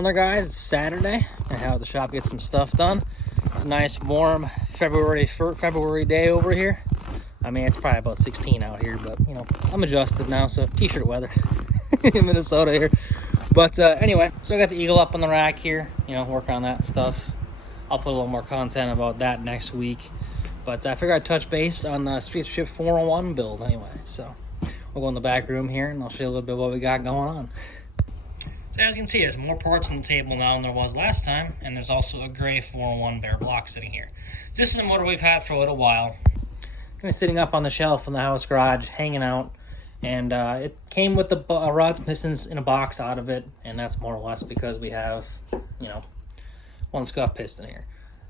morning there, guys. It's Saturday. I have the shop get some stuff done. It's a nice warm February day over here. I mean, it's probably about 16 out here, but you know, I'm adjusted now, so t-shirt weather in Minnesota here. But anyway, so I got the Eagle up on the rack here, you know, work on that stuff. I'll put a little more content about that next week. But I figured I'd touch base on the Street Ship 401 build anyway. So we'll go in the back room here and I'll show you a little bit of what we got going on. So as you can see, there's more parts on the table now than there was last time, and there's also a gray 401 bare block sitting here. This is a motor we've had for a little while. Kind of sitting up on the shelf in the house garage, hanging out, and it came with the rods and pistons in a box out of it, and that's more or less because we have, you know, one scuff piston here.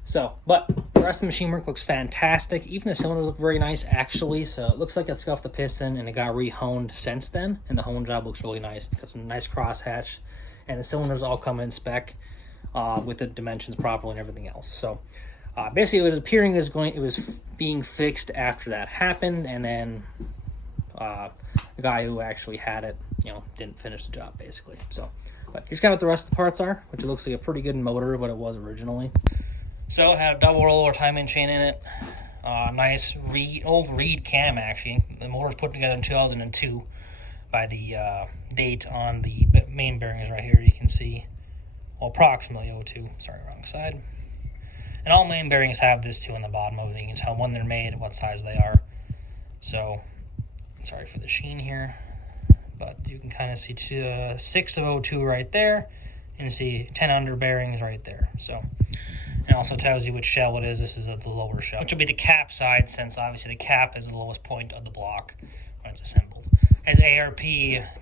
So, but the rest of the machine work looks fantastic. Even the cylinders look very nice, actually. So it looks like it scuffed the piston and it got re-honed since then. And the hone job looks really nice. It's got some nice crosshatch. And the cylinders all come in spec with the dimensions properly and everything else. So basically it was appearing as it was being fixed after that happened. And then the guy who actually had it, you know, didn't finish the job, basically. So, but here's kind of what the rest of the parts are, which it looks like a pretty good motor, what it was originally. So it had a double rollover timing chain in it, nice old reed cam actually. The motor was put together in 2002 by the date on the main bearings right here. You can see, well, approximately 02. Sorry, wrong side. And all main bearings have this too on the bottom of it. You can tell when they're made and what size they are. So, sorry for the sheen here, but you can kind of see 6 of 02 right there, and you see 10 under bearings right there. So. And also tells you which shell it is. This is the lower shell, which will be the cap side, since obviously the cap is the lowest point of the block when it's assembled. Has ARP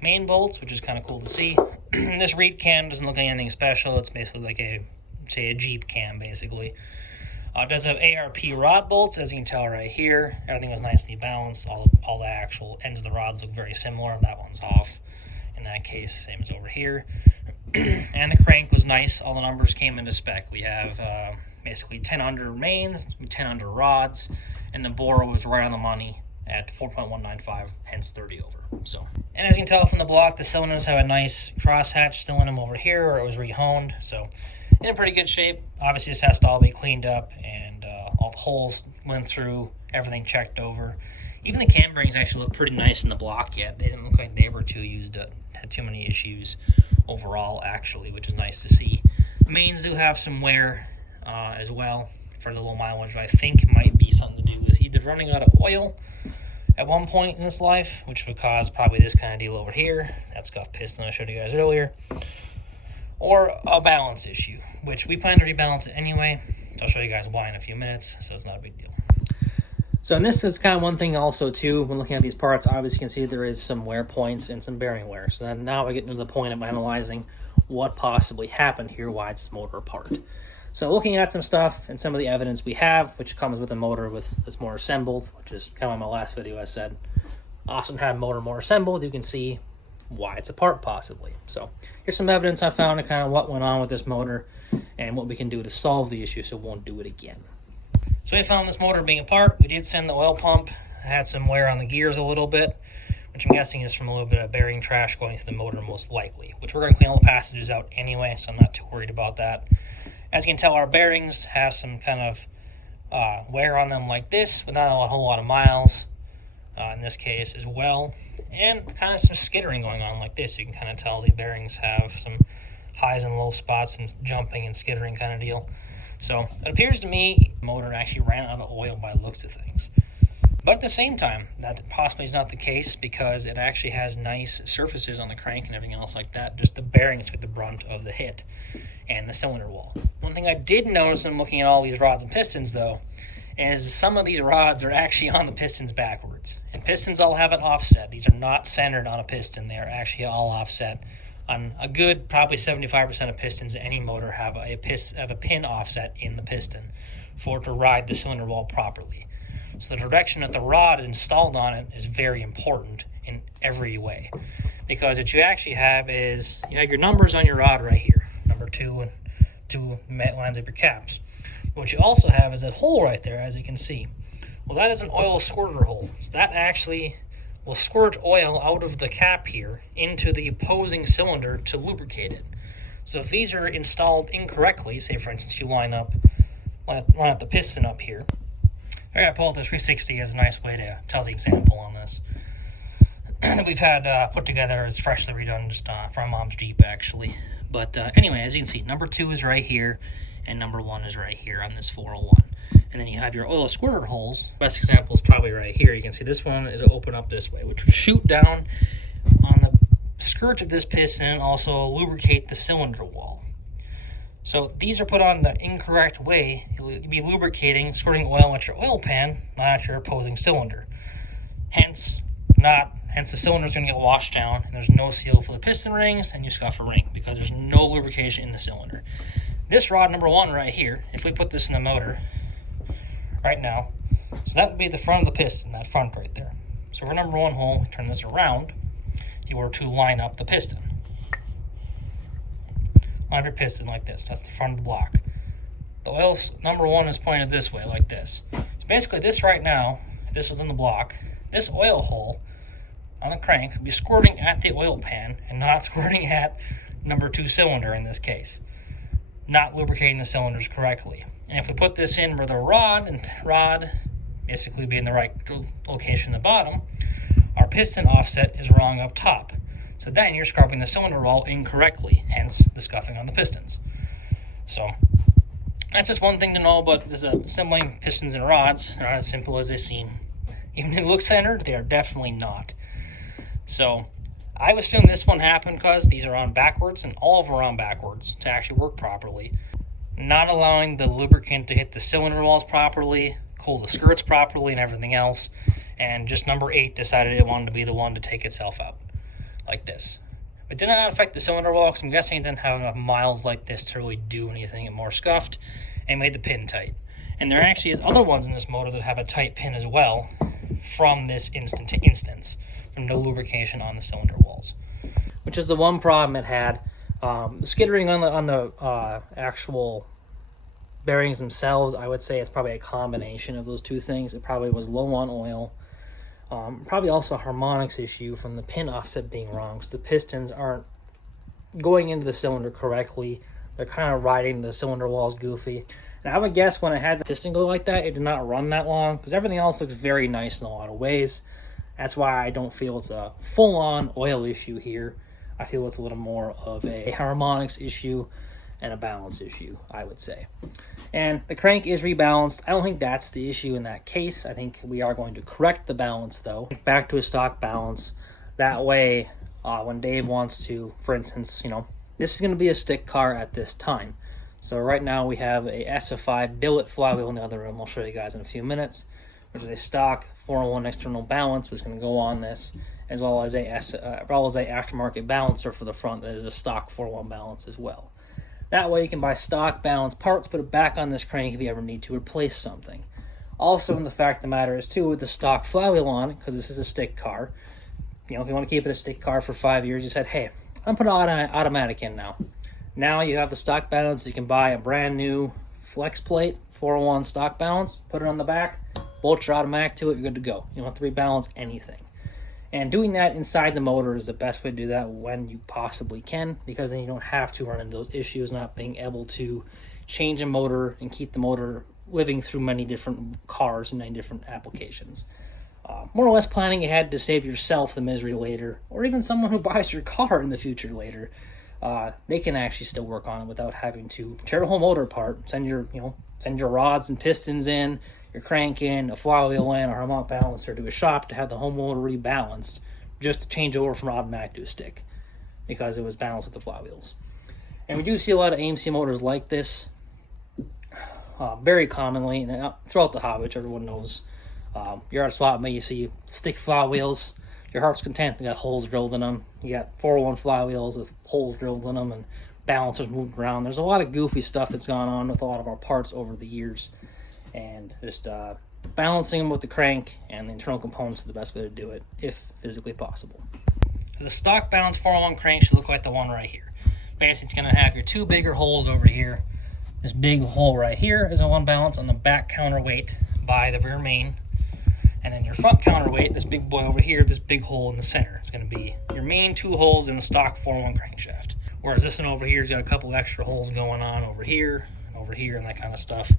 main bolts, which is kind of cool to see. This reed cam doesn't look like anything special. It's basically like a Jeep cam, basically. It does have ARP rod bolts, as you can tell right here. Everything was nicely balanced. All the actual ends of the rods look very similar. That one's off. In that case, same as over here. And the crank was nice. All the numbers came into spec. We have basically 10 under mains, 10 under rods, and the bore was right on the money at 4.195, hence 30 over. So, and as you can tell from the block, the cylinders have a nice crosshatch still in them over here, or it was re-honed. So, in a pretty good shape. Obviously, this has to all be cleaned up, and all the holes went through, everything checked over. Even the cam bearings actually look pretty nice in the block yet. They didn't look like they were too used up, had too many issues overall, actually, which is nice to see. The mains do have some wear as well for the low mileage, but I think it might be something to do with either running out of oil at one point in its life, which would cause probably this kind of deal over here, that scuff piston I showed you guys earlier, or a balance issue, which we plan to rebalance it anyway. I'll show you guys why in a few minutes, so it's not a big deal. So, and this is kind of one thing also too, when looking at these parts, obviously you can see there is some wear points and some bearing wear. So then now I get into the point of analyzing what possibly happened here, why it's motor apart. So looking at some stuff and some of the evidence we have, which comes with a motor with this more assembled, which is kind of in my last video I said, Austin had motor more assembled, you can see why it's apart possibly. So here's some evidence I found of kind of what went on with this motor and what we can do to solve the issue so it won't do it again. So we found this motor being apart. We did send the oil pump. It had some wear on the gears a little bit, which I'm guessing is from a little bit of bearing trash going through the motor most likely, which we're going to clean all the passages out anyway, so I'm not too worried about that. As you can tell, our bearings have some kind of wear on them like this, but not a whole lot of miles in this case as well. And kind of some skittering going on like this. You can kind of tell the bearings have some highs and low spots and jumping and skittering kind of deal. So it appears to me the motor actually ran out of oil by the looks of things. But at the same time, that possibly is not the case because it actually has nice surfaces on the crank and everything else like that. Just the bearings took the brunt of the hit and the cylinder wall. One thing I did notice in looking at all these rods and pistons though, is some of these rods are actually on the pistons backwards. And pistons all have an offset. These are not centered on a piston. They are actually all offset. On a good, probably 75% of pistons in any motor have a pin offset in the piston for it to ride the cylinder wall properly. So the direction that the rod is installed on it is very important in every way. Because what you actually have is, you have your numbers on your rod right here. Number 2 and 2 lines up your caps. What you also have is that hole right there, as you can see. Well, that is an oil squirter hole. So that actually will squirt oil out of the cap here into the opposing cylinder to lubricate it. So if these are installed incorrectly, say for instance you line up the piston up here. I gotta pull out the 360 as a nice way to tell the example on this. That we've had put together is freshly redone just from Mom's Jeep actually. But anyway, as you can see, number 2 is right here and number 1 is right here on this 401. And then you have your oil squirter holes. Best example is probably right here. You can see this one is open up this way, which will shoot down on the skirt of this piston and also lubricate the cylinder wall. So these are put on the incorrect way. You'll be lubricating, squirting oil at your oil pan, not at your opposing cylinder. Hence the cylinder's going to get washed down, and there's no seal for the piston rings, and you scuff a ring because there's no lubrication in the cylinder. This rod number 1 right here, if we put this in the motor right now, so that would be the front of the piston, that front right there. So for number 1 hole, turn this around, you were to line up the piston. Line up your piston like this. That's the front of the block. The oil number 1 is pointed this way, like this. So basically this right now, if this was in the block, this oil hole on the crank would be squirting at the oil pan and not squirting at number 2 cylinder in this case. Not lubricating the cylinders correctly. And if we put this in where the rod basically be in the right location at the bottom, our piston offset is wrong up top. So then you're scrubbing the cylinder wall incorrectly, hence the scuffing on the pistons. So that's just one thing to know about assembling pistons and rods. They're not as simple as they seem. Even if it looks centered, they are definitely not. So I would assume this one happened because these are on backwards and all of them are on backwards to actually work properly. Not allowing the lubricant to hit the cylinder walls properly, cool the skirts properly and everything else. And just number 8 decided it wanted to be the one to take itself out, like this. It did not affect the cylinder wall because I'm guessing it didn't have enough miles like this to really do anything. It more scuffed and made the pin tight. And there actually is other ones in this motor that have a tight pin as well from this instance, from no lubrication on the cylinder walls. Which is the one problem it had. The skittering on the actual bearings themselves, I would say it's probably a combination of those two things. It probably was low on oil. Probably also a harmonics issue from the pin offset being wrong, because the pistons aren't going into the cylinder correctly. They're kind of riding the cylinder walls goofy. And I would guess when I had the piston go like that, it did not run that long, because everything else looks very nice in a lot of ways. That's why I don't feel it's a full-on oil issue here. I feel it's a little more of a harmonics issue and a balance issue, I would say. And the crank is rebalanced. I don't think that's the issue in that case. I think we are going to correct the balance, though, back to a stock balance. That way, when Dave wants to, for instance, this is going to be a stick car at this time. So right now we have a SF5 billet flywheel in the other room. I'll show you guys in a few minutes, which is a stock 401 external balance, which is going to go on this, as well as a aftermarket balancer for the front that is a stock 401 balance as well. That way you can buy stock balance parts, put it back on this crank if you ever need to replace something. Also, in the fact of the matter is, too, with the stock flywheel on it, because this is a stick car, if you want to keep it a stick car for 5 years, you said, hey, I'm going to put automatic in now. Now you have the stock balance. You can buy a brand new flex plate, 401 stock balance, put it on the back, bolt your automatic to it, you're good to go. You don't have to rebalance anything. And doing that inside the motor is the best way to do that when you possibly can, because then you don't have to run into those issues not being able to change a motor and keep the motor living through many different cars and many different applications. More or less planning ahead to save yourself the misery later, or even someone who buys your car in the future later. They can actually still work on it without having to tear the whole motor apart, send your rods and pistons in, your crank in, a flywheel in, a harmonic balancer to a shop to have the whole motor rebalanced, just to change over from automatic to a stick, because it was balanced with the flywheels. And we do see a lot of AMC motors like this, very commonly, and throughout the hobby, which everyone knows. You're at a swap meet, you see stick flywheels, your heart's content, they got holes drilled in them. You got 401 flywheels with holes drilled in them and balancers moved around. There's a lot of goofy stuff that's gone on with a lot of our parts over the years. And just balancing them with the crank and the internal components is the best way to do it, if physically possible. The stock balance 401 crank should look like the one right here. Basically, it's going to have your two bigger holes over here. This big hole right here is a one balance on the back counterweight by the rear main. And then your front counterweight, this big boy over here, this big hole in the center. It's going to be your main two holes in the stock 401 crankshaft. Whereas this one over here has got a couple extra holes going on over here, and that kind of stuff.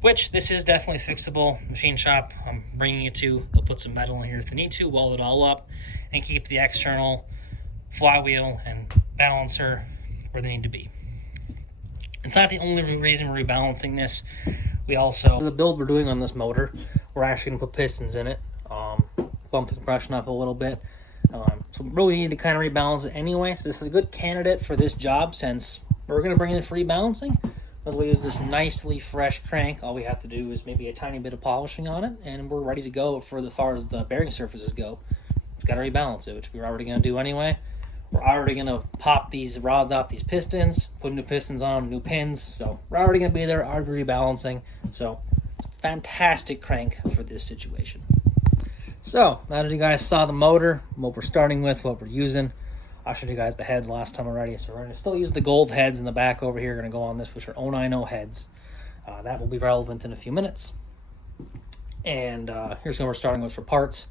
Which this is definitely fixable. Machine shop I'm bringing it to, they'll put some metal in here if they need to, weld it all up, and keep the external flywheel and balancer where they need to be. It's not the only reason we're rebalancing this. We also, the build we're doing on this motor, we're actually going to put pistons in it, bump the compression up a little bit. So we really need to kind of rebalance it anyway. So this is a good candidate for this job, since we're going to bring in for rebalancing. As we use this nicely fresh crank, all we have to do is maybe a tiny bit of polishing on it, and we're ready to go for as far as the bearing surfaces go. We've got to rebalance it, which we're already going to do anyway. We're already going to pop these rods off these pistons, put new pistons on them, new pins. So we're already going to be there, already rebalancing. So it's a fantastic crank for this situation. So now that you guys saw the motor, what we're starting with, what we're using, I showed you guys the heads last time already. So we're going to still use the gold heads in the back over here. We're going to go on this, which are 090 heads. That will be relevant in a few minutes. And here's what we're starting with for parts.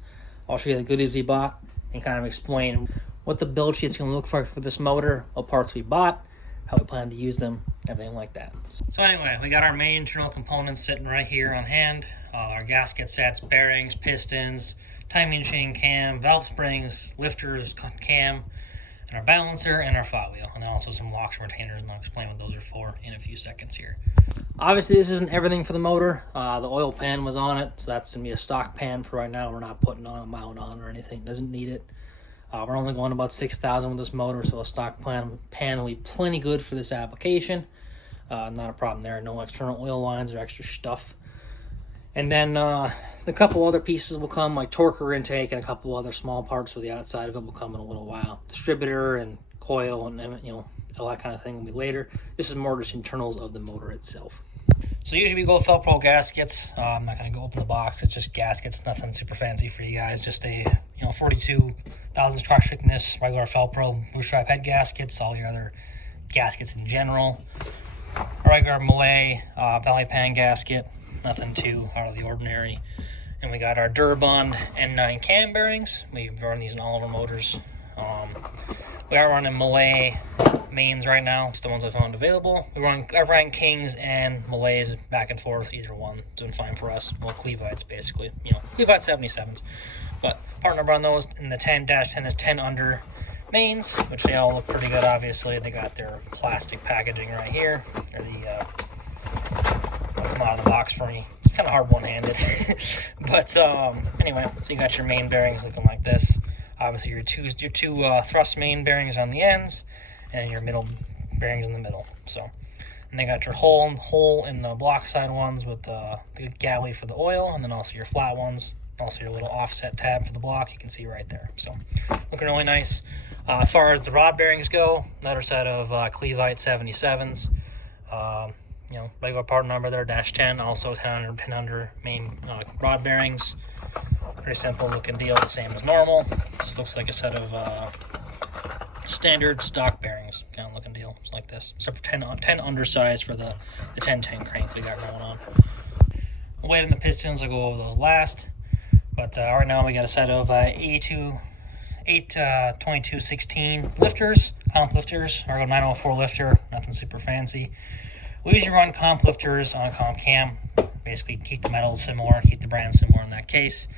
I'll show you the goodies we bought and kind of explain what the build sheet's going to look for this motor, what parts we bought, how we plan to use them, everything like that. So anyway, we got our main internal components sitting right here on hand. Our gasket sets, bearings, pistons, timing chain cam, valve springs, lifters, cam, and our balancer and our flywheel, and also some locks and retainers, and I'll explain what those are for in a few seconds here. Obviously, this isn't everything for the motor. The oil pan was on it, so that's going to be a stock pan for right now. We're not putting on a mount on or anything. Doesn't need it. We're only going about 6,000 with this motor, so a stock pan will be plenty good for this application. Not a problem there. No external oil lines or extra stuff. And then a couple other pieces will come, like torquer intake and a couple other small parts for the outside of it will come in a little while. Distributor and coil and all that kind of thing will be later. This is more just internals of the motor itself. So usually we go with Felpro gaskets. I'm not going to go open the box. It's just gaskets, nothing super fancy for you guys. Just a 42 thousandths cross thickness regular Felpro bootstrap head gaskets. All your other gaskets in general. A regular Malay valley pan gasket. Nothing too out of the ordinary. And we got our Durabond N9 cam bearings. We run these in all of our motors. We are running Malay mains right now. It's the ones I found available. I've run Kings and Malays back and forth. Either one doing fine for us. Well, Clevites basically. Clevite 77s. But part number on those in the 10-10 is 10 under mains, which they all look pretty good. Obviously, they got their plastic packaging right here. Or the come out of the box for me. It's kind of hard one-handed. But anyway, so you got your main bearings looking like this. Obviously, your two thrust main bearings on the ends, and your middle bearings in the middle. So, and they got your hole in the block side ones with the galley for the oil, and then also your flat ones. Also your little offset tab for the block. You can see right there. So, looking really nice. As far as the rod bearings go, another set of Clevite 77s. Regular part number there, -10. Also 10 under main rod bearings. Pretty simple looking deal, the same as normal. Just looks like a set of standard stock bearings kind of looking deal, just like this. Except for 10 undersize for the 10-10 crank we got going on. Weight in the pistons, I'll go over those last. But right now we got a set of 82216 lifters, comp lifters. Our 904 lifter, nothing super fancy. We usually run comp lifters on a comp cam. Basically keep the metals similar, keep the brand similar in that case.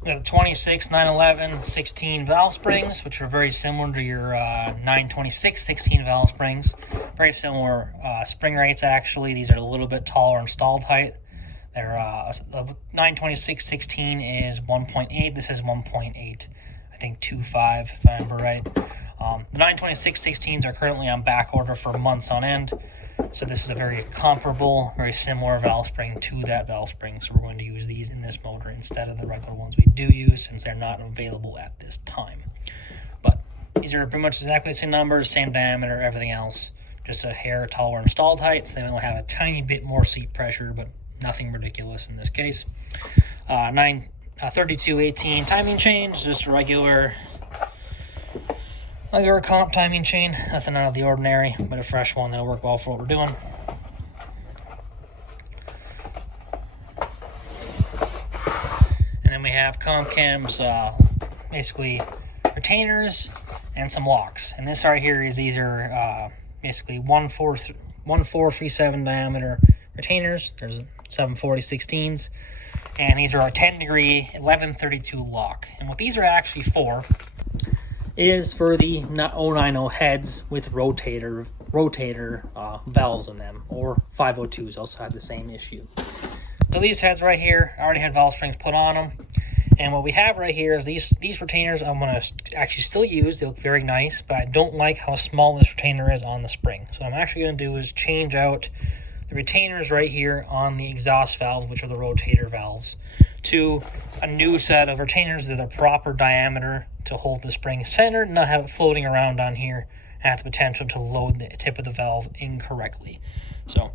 We got the 26, 911, 16 valve springs, which are very similar to your 926, 16 valve springs. Very similar spring rates, actually. These are a little bit taller installed height. Their 926, 16 is 1.8. This is 1.8, I think 2.5, if I remember right. The 926, 16s are currently on back order for months on end. So this is a very comparable, very similar valve spring to that valve spring. So we're going to use these in this motor instead of the regular ones we do use, since they're not available at this time. But these are pretty much exactly the same numbers, same diameter, everything else. Just a hair taller installed height, so they only have a tiny bit more seat pressure, but nothing ridiculous in this case. 3218 timing chains, just a regular comp timing chain, nothing out of the ordinary, but a fresh one that'll work well for what we're doing. And then we have comp cams, basically retainers, and some locks. And this right here is these are basically 1.437 diameter retainers. There's 740/16s, and these are a 10-degree 1132 lock. And what these are actually for is for the 090 heads with rotator valves in them, or 502s also have the same issue. So these heads right here already had valve strings put on them. And what we have right here is these retainers I'm going to actually still use. They look very nice, but I don't like how small this retainer is on the spring. So what I'm actually going to do is change out the retainers right here on the exhaust valves, which are the rotator valves, to a new set of retainers that are proper diameter to hold the spring centered and not have it floating around on here and have the potential to load the tip of the valve incorrectly. So,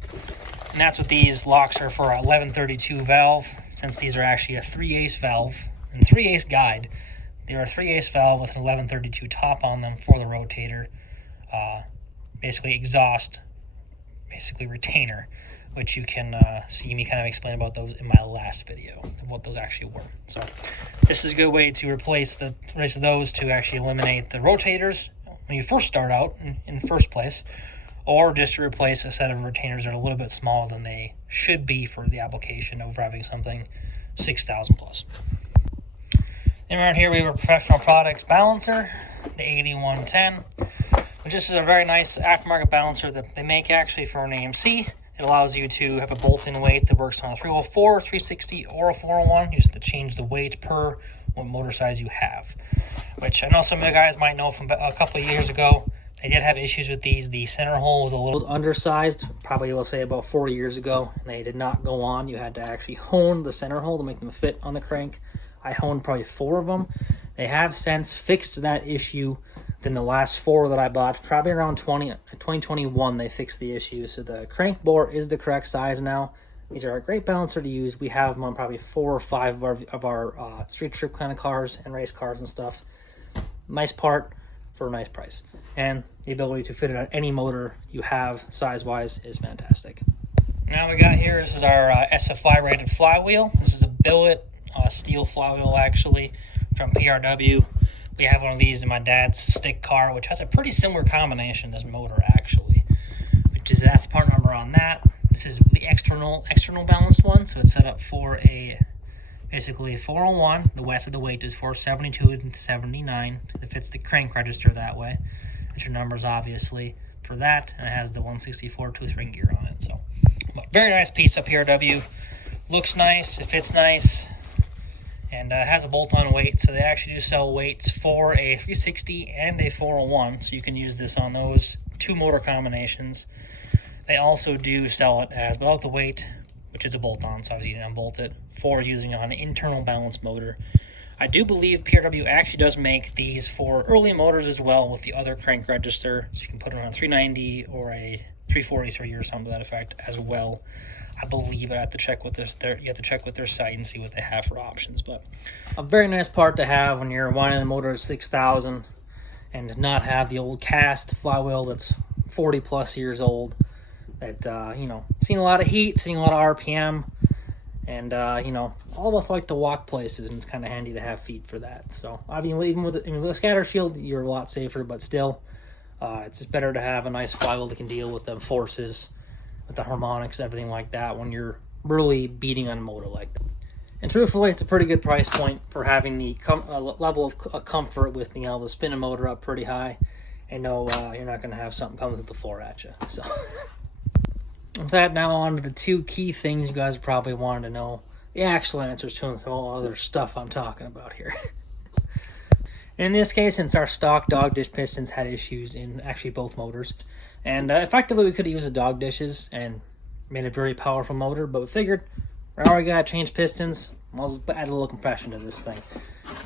and that's what these locks are for, a 1132 valve. Since these are actually a 3/8 valve and 3/8 guide, they're a 3/8 valve with an 1132 top on them for the rotator, basically exhaust, basically retainer, which you can see me kind of explain about those in my last video of what those actually were. So this is a good way to replace those to actually eliminate the rotators when you first start out in the first place, or just to replace a set of retainers that are a little bit smaller than they should be for the application of having something 6,000 plus. Then right here we have a Professional Products balancer, the 8110, which this is a very nice aftermarket balancer that they make actually for an AMC. It allows you to have a bolt-in weight that works on a 304, 360, or a 401. You just to change the weight per what motor size you have, which I know some of the guys might know from a couple of years ago. They did have issues with these. The center hole was a little undersized, probably we'll say about 4 years ago, and they did not go on. You had to actually hone the center hole to make them fit on the crank. I honed probably 4 of them. They have since fixed that issue. Then the last 4 that I bought, probably around 2021, they fixed the issue. So the crank bore is the correct size now. These are a great balancer to use. We have them on probably 4 or 5 of our street trip kind of cars and race cars and stuff. Nice part for a nice price. And the ability to fit it on any motor you have size-wise is fantastic. Now we got here, this is our SFI rated flywheel. This is a billet steel flywheel actually from PRW. We have one of these in my dad's stick car, which has a pretty similar combination to this motor actually, that's part number on that. This is the external balanced one, so it's set up for basically 401. The weight of the weight is 472 and 79. It fits the crank register that way. That's your numbers obviously for that, and it has the 164 tooth ring gear on it. So very nice piece of PRW. Looks nice, it fits nice, and has a bolt-on weight. So they actually do sell weights for a 360 and a 401, so you can use this on those 2 motor combinations. They also do sell it as without the weight, which is a bolt-on, so obviously you can unbolt it, for using on an internal balance motor. I do believe PRW actually does make these for early motors as well with the other crank register, so you can put it on a 390 or a 343 or something to that effect as well. I believe I have to check with you have to check with their site and see what they have for options. But a very nice part to have when you're wanting a motor at 6,000 and not have the old cast flywheel that's 40 plus years old. That seen a lot of heat, seen a lot of RPM, and all of us like to walk places, and it's kind of handy to have feet for that. So I mean, even with a scatter shield, you're a lot safer, but still, it's just better to have a nice flywheel that can deal with them forces, with the harmonics, everything like that, when you're really beating on a motor like that. And truthfully, it's a pretty good price point for having the level of comfort with being able to spin a motor up pretty high, and know you're not going to have something come to the floor at you. So. With that, now on to the 2 key things you guys probably wanted to know the actual answers to, and some all other stuff I'm talking about here. In this case, since our stock dog dish pistons had issues in actually both motors, and effectively we could use the dog dishes and made a very powerful motor, but we figured we already got to change pistons, I'll just add a little compression to this thing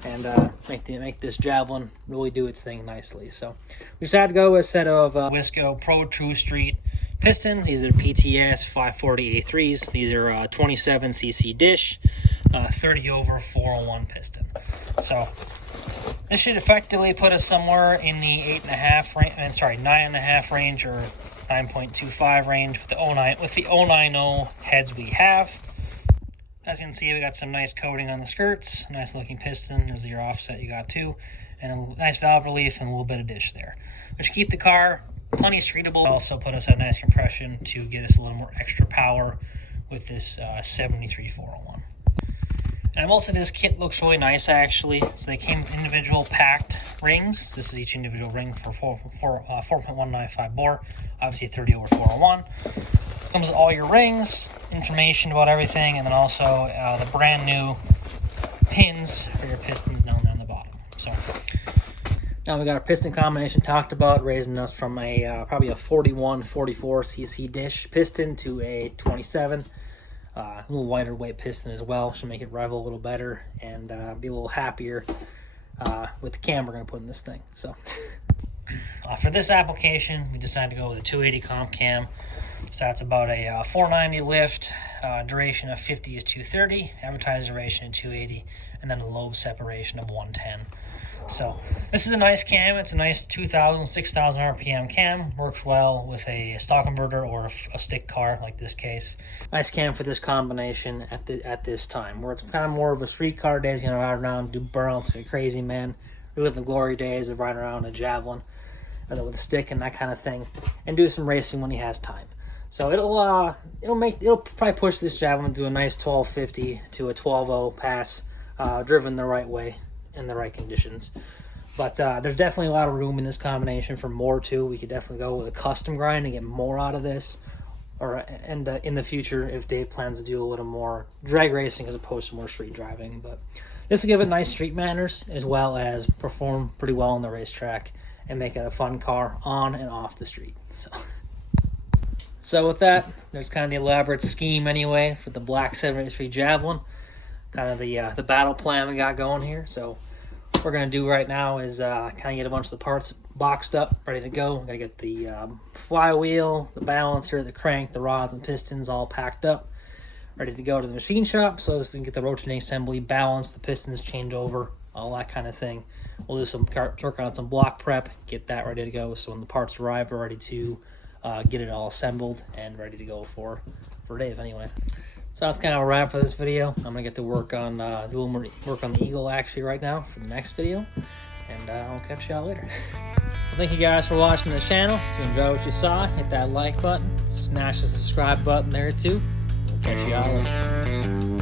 and make this Javelin really do its thing nicely. So we decided to go with a set of Wisco Pro True Street pistons. These are PTS 540 A3s. These are 27cc dish, 30 over 401 piston. So this should effectively put us somewhere in the 9.5 range or 9.25 range with the 090 heads we have. As you can see, we got some nice coating on the skirts, nice looking piston. There's your offset you got too. and a nice valve relief and a little bit of dish there, which keep the car plenty streetable. Also put us at nice compression to get us a little more extra power with this 73401. And also this kit looks really nice actually. So they came with individual packed rings. This is each individual ring for 4.195 bore, obviously 30 over 401. Comes with all your rings, information about everything, and then also the brand new pins for your pistons down there on the bottom. So now we got our piston combination talked about, raising us from a probably a 41, 44 cc dish piston to a 27. A little lighter weight piston as well, should make it rival a little better and be a little happier with the cam we're going to put in this thing. So for this application, we decided to go with a 280 comp cam. So that's about a 490 lift, duration of 50 is 230, advertised duration of 280, and then a lobe separation of 110. So this is a nice cam. It's a nice 2,000, 6,000 RPM cam. Works well with a stock converter or a stick car like this case. Nice cam for this combination at this time, where it's kind of more of a street car days, you know, ride around, do burnouts like a crazy man. We live in the glory days of riding around a Javelin with a stick and that kind of thing, and do some racing when he has time. So it'll probably push this Javelin to a nice 1250 to a 12.0 pass, driven the right way in the right conditions. But there's definitely a lot of room in this combination for more too. We could definitely go with a custom grind and get more out of this, and in the future if Dave plans to do a little more drag racing as opposed to more street driving. But this will give it nice street manners as well as perform pretty well on the racetrack and make it a fun car on and off the street. So with that, there's kind of the elaborate scheme anyway for the black 783 Javelin, kind of the battle plan we got going here. So what we're going to do right now is kind of get a bunch of the parts boxed up, ready to go. We're going to get the flywheel, the balancer, the crank, the rods and pistons all packed up, ready to go to the machine shop so we can get the rotating assembly balanced, the pistons change over, all that kind of thing. We'll do some work on some block prep, get that ready to go so when the parts arrive we're ready to get it all assembled and ready to go for Dave anyway. So that's kind of a wrap for this video. I'm gonna get to work on doing more work on the Eagle actually right now for the next video, and I'll catch y'all later. Well, thank you guys for watching the channel. If you enjoyed what you saw, hit that like button, smash the subscribe button there too. We'll catch y'all later.